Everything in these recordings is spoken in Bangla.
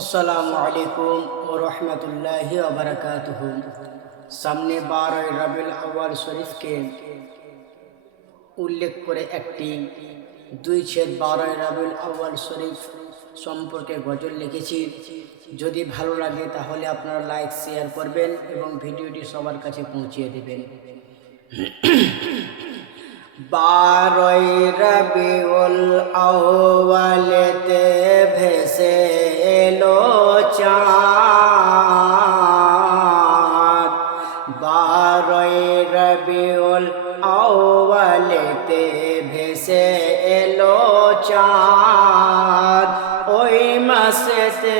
আসসালামু আলাইকুম ও রহমতুল্লাহ বারকাতুহ। সামনে বারোই রবিউল আউয়াল শরীফকে উল্লেখ করে একটি দুই ছেদ বারোই রবিউল আউয়াল শরীফ সম্পর্কে গজল লিখেছি। যদি ভালো লাগে তাহলে আপনারা লাইক, শেয়ার করবেন এবং ভিডিওটি সবার কাছে পৌঁছিয়ে দেবেন। বারোই রবিউল আউয়ালেতে ভেসে আউয়ালেতে ভেসে এলো চাঁদ। ওই মাসেতে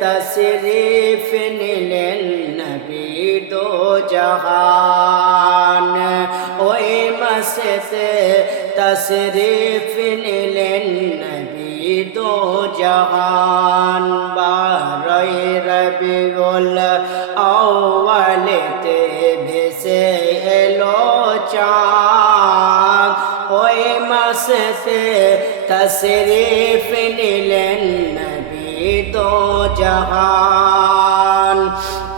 তশরিফ নিলেন নবী দো জাহান। ওই মাসেতে তশরিফ নিলেন নবী দো জাহান। বারই রবিউল মাসেতে তশরিফ নিলেন নবী দো জাহান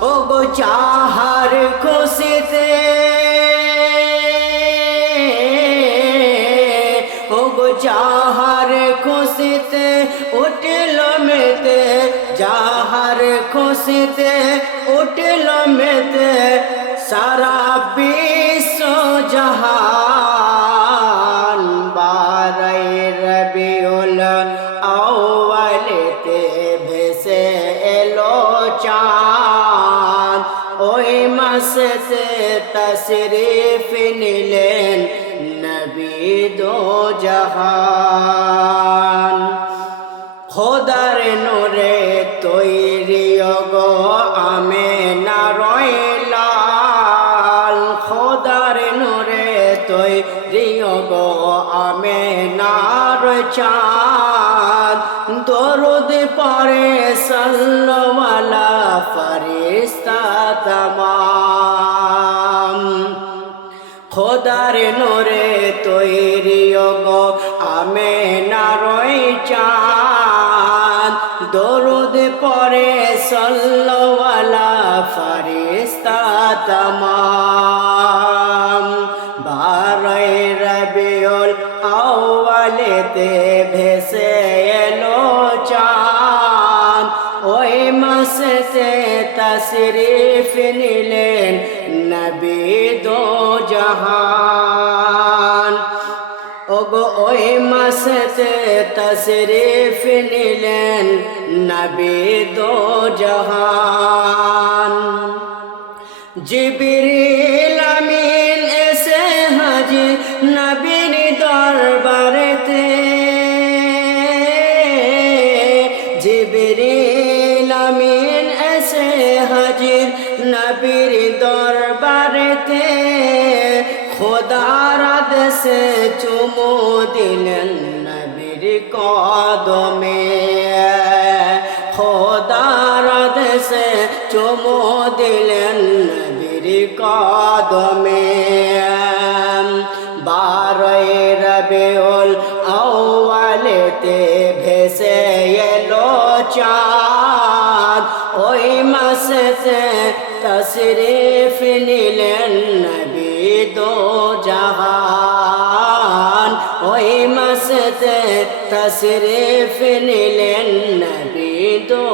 ও গো চাহার খুশিতে ও গো চাহার খুশিতে উঠল মেতে যাহার খুশিতে উঠল মেতে সারা বিশ্ব চাঁদ। ওই মাসেতে তশরিফ নিলেন নবী দো জাহান। খোদার নোরে তৈরি গো আমে না রইলাল। খোদার নোরে তৈরি গো আমে নার চাঁদ দরুদ পরে সল্লওয়ালা ফরিস্তা তমাম। খোদার নোরে তৈরি গো আমে নারই চাঁদ। দরুদ পরে সল্লওয়ালা ফরিস্তা তমাম। বারই রবিউল আউয়ালেতে ভেসে মাসে তশরিফ নিলেন নবী দো জাহান ওগো ওই মাসে তশরিফ নিলেন নবী দো জহান জিবরিল নবীর দরবারেতে খোদার আদেশে চুমু দিলেন নবীর কদমে। খোদার আদেশে চুমু দিলেন নবীর কদমে। বারোই রবিউল আউয়ালেতে ভেসে এলো চাঁদ। ওই মাসেতে তশরিফ নিলেন নবী দো জাহান। ওই মাসেতে তশরিফ নিলেন নবী দো